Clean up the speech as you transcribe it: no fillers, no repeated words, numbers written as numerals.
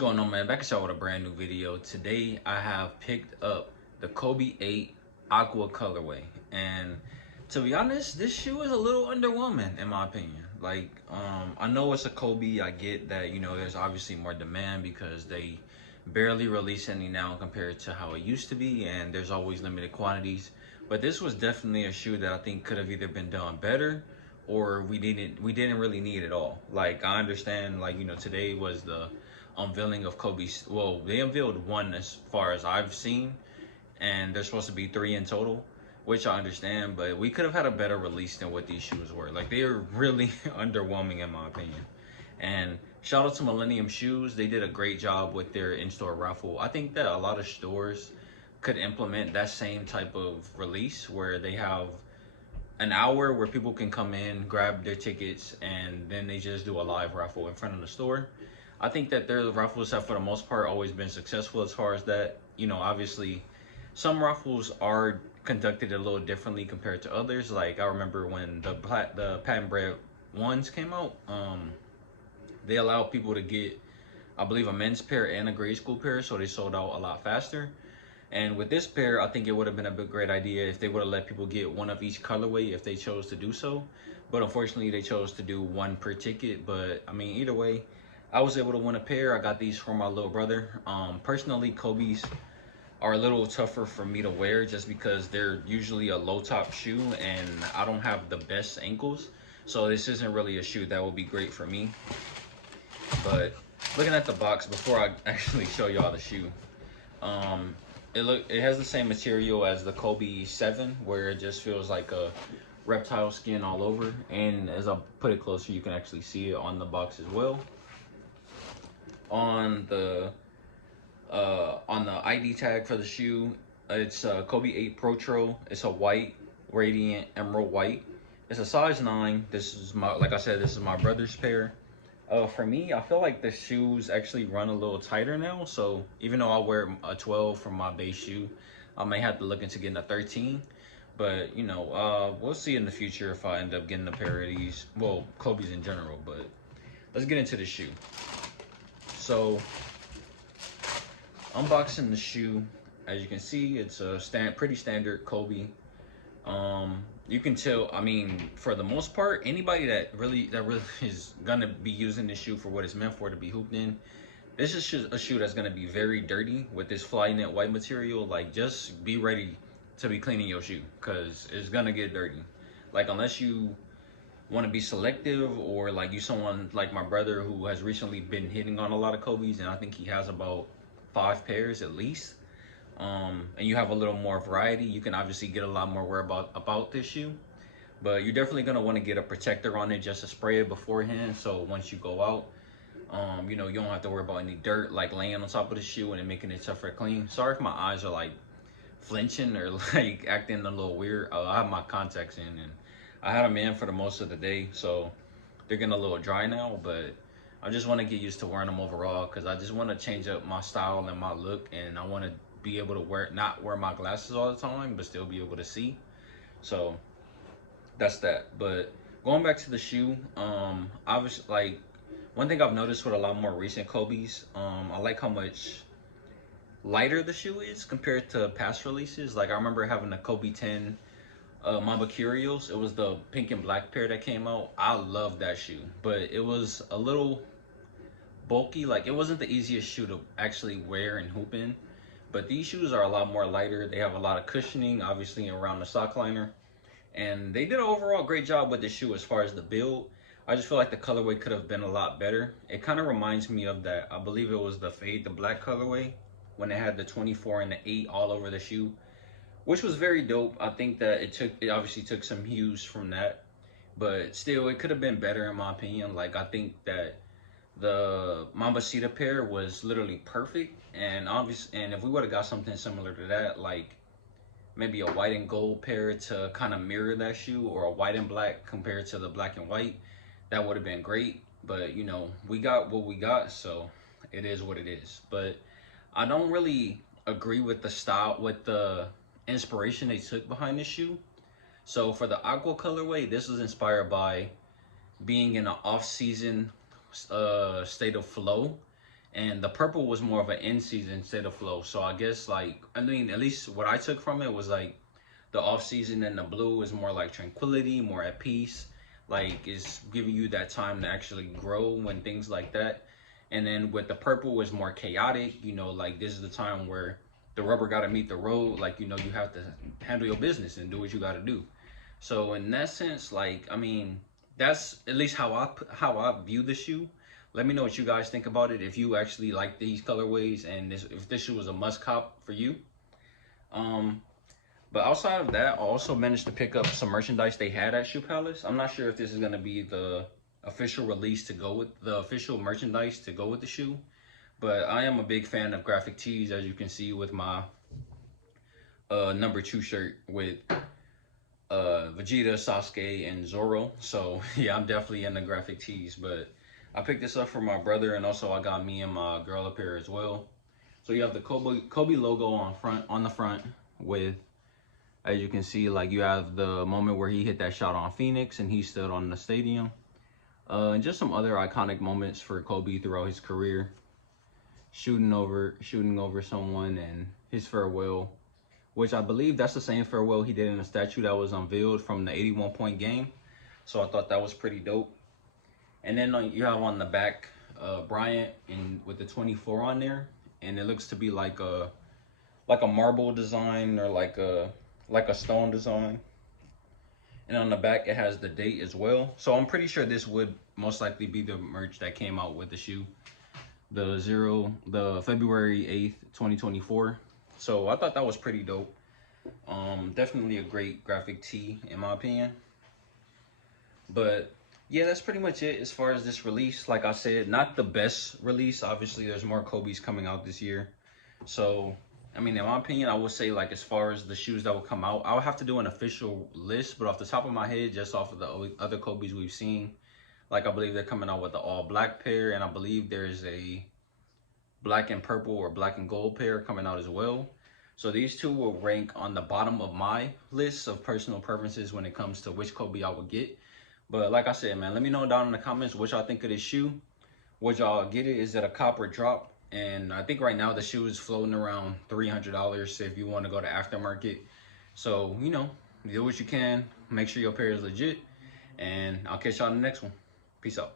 Going on, man? Back at y'all with a brand new video. Today I have picked up the Kobe 8 aqua colorway, and to be honest, this shoe is a little underwhelming in my opinion. I know it's a Kobe. I get that, there's obviously more demand because they barely release any now compared to how it used to be, and there's always limited quantities. But this was definitely a shoe that I think could have either been done better, or we didn't really need it all. Like, I understand, today was the unveiling of Kobe's. Well, they unveiled one as far as I've seen, and there's supposed to be three in total, which I understand. But we could have had a better release than what these shoes were. Like, they are really underwhelming in my opinion. And shout out to Millennium Shoes. They did a great job with their in-store raffle. I think that a lot of stores could implement that same type of release where they have an hour where people can come in, grab their tickets, and then they just do a live raffle in front of the store. I think that their raffles have, for the most part, always been successful as far as that. Obviously, some raffles are conducted a little differently compared to others. Like, I remember when the patent bread ones came out, they allowed people to get, I believe, a men's pair and a grade school pair, so they sold out a lot faster. And with this pair, I think it would have been a great idea if they would have let people get one of each colorway if they chose to do so. But unfortunately, they chose to do one per ticket. But I mean, either way, I was able to win a pair. I got these from my little brother. Personally, Kobe's are a little tougher for me to wear just because they're usually a low top shoe and I don't have the best ankles. So this isn't really a shoe that will be great for me. But looking at the box before I actually show y'all the shoe, it has the same material as the Kobe 7, where it just feels like a reptile skin all over. And as I put it closer, you can actually see it on the box as well. On the ID tag for the shoe, it's Kobe 8 protro. It's a white, radiant emerald white. It's a size 9. This is like I said, this is my brother's pair. For me, I feel like the shoes actually run a little tighter now. So even though I wear a 12 from my base shoe, I may have to look into getting a 13. But we'll see in the future if I end up getting a pair of these. Well, Kobe's in general. But let's get into the shoe. So, unboxing the shoe, as you can see, it's a pretty standard Kobe. You can tell, I mean, for the most part, anybody that really is gonna be using this shoe for what it's meant for, to be hooped in, this is a shoe that's gonna be very dirty with this Flyknit white material. Like, just be ready to be cleaning your shoe, because it's gonna get dirty. Like, unless you want to be selective, or like you someone like my brother who has recently been hitting on a lot of Kobe's, and I think he has about 5 pairs at least, and you have a little more variety, you can obviously get a lot more wear about this shoe. But you're definitely going to want to get a protector on it, just to spray it beforehand, so once you go out, you don't have to worry about any dirt like laying on top of the shoe and it making it tougher to clean. Sorry if my eyes are like flinching or like acting a little weird. I have my contacts in, and I had them in for the most of the day, so they're getting a little dry now. But I just want to get used to wearing them overall, because I just want to change up my style and my look, and I want to be able to not wear my glasses all the time but still be able to see. So that's that. But going back to the shoe, obviously, like, one thing I've noticed with a lot more recent Kobe's, I like how much lighter the shoe is compared to past releases. Like, I remember having a Kobe 10 Mamba Curios. It was the pink and black pair that came out. I love that shoe, but it was a little bulky. Like, it wasn't the easiest shoe to actually wear and hoop in. But these shoes are a lot more lighter. They have a lot of cushioning, obviously, around the sock liner, and they did an overall great job with the shoe as far as the build. I just feel like the colorway could have been a lot better. It kind of reminds me of that, I believe it was the Fade to Black colorway, when it had the 24 and the 8 all over the shoe, which was very dope. I think that it obviously took some hues from that, but still, it could have been better in my opinion. Like, I think that the Mambasita pair was literally perfect, and if we would have got something similar to that, like maybe a white and gold pair to kind of mirror that shoe, or a white and black compared to the black and white, that would have been great. But we got what we got, so it is what it is. But I don't really agree with the style, with the inspiration they took behind this shoe. So for the aqua colorway, this was inspired by being in an off-season state of flow and the purple was more of an in season instead of flow. So I guess like, I mean, at least what I took from it was like the off season, and the blue is more like tranquility, more at peace, like it's giving you that time to actually grow when things like that. And then with the purple is more chaotic, you know, like this is the time where the rubber got to meet the road, like, you know, you have to handle your business and do what you got to do. So in that sense, like, I mean, that's at least how I view the shoe. Let me know what you guys think about it, if you actually like these colorways, and if this shoe was a must cop for you. um but outside of that, I also managed to pick up some merchandise they had at Shoe Palace. I'm not sure if this is going to be the official release to go with the official merchandise to go with the shoe, but I am a big fan of graphic tees, as you can see with my number 2 shirt with Vegeta, Sasuke, and Zoro. So yeah, I'm definitely into graphic tees. But I picked this up for my brother, and also I got me and my girl a pair as well. So you have the Kobe logo on the front with, as you can see, like you have the moment where he hit that shot on Phoenix and he stood on the stadium. And just some other iconic moments for Kobe throughout his career. Shooting over someone, and his farewell, which I believe that's the same farewell he did in a statue that was unveiled from the 81-point game. So I thought that was pretty dope. And then you have on the back Bryant with the 24 on there, and it looks to be like a marble design, or like a stone design. And on the back it has the date as well. So I'm pretty sure this would most likely be the merch that came out with the shoe, the February 8th 2024. So I thought that was pretty dope. Definitely a great graphic tee in my opinion. But yeah, that's pretty much it as far as this release. Like I said, not the best release. Obviously there's more Kobe's coming out this year. So I mean, in my opinion, I would say, like, as far as the shoes that will come out, I would have to do an official list, but off the top of my head, just off of the other Kobe's we've seen, like, I believe they're coming out with the all black pair, and I believe there's a black and purple or black and gold pair coming out as well. So these two will rank on the bottom of my list of personal preferences when it comes to which Kobe I would get. But like I said, man, let me know down in the comments what y'all think of this shoe. Would y'all get it? Is it a cop or drop? And I think right now the shoe is floating around $300 if you want to go to aftermarket. So, you know, do what you can. Make sure your pair is legit. And I'll catch y'all in the next one. Peace out.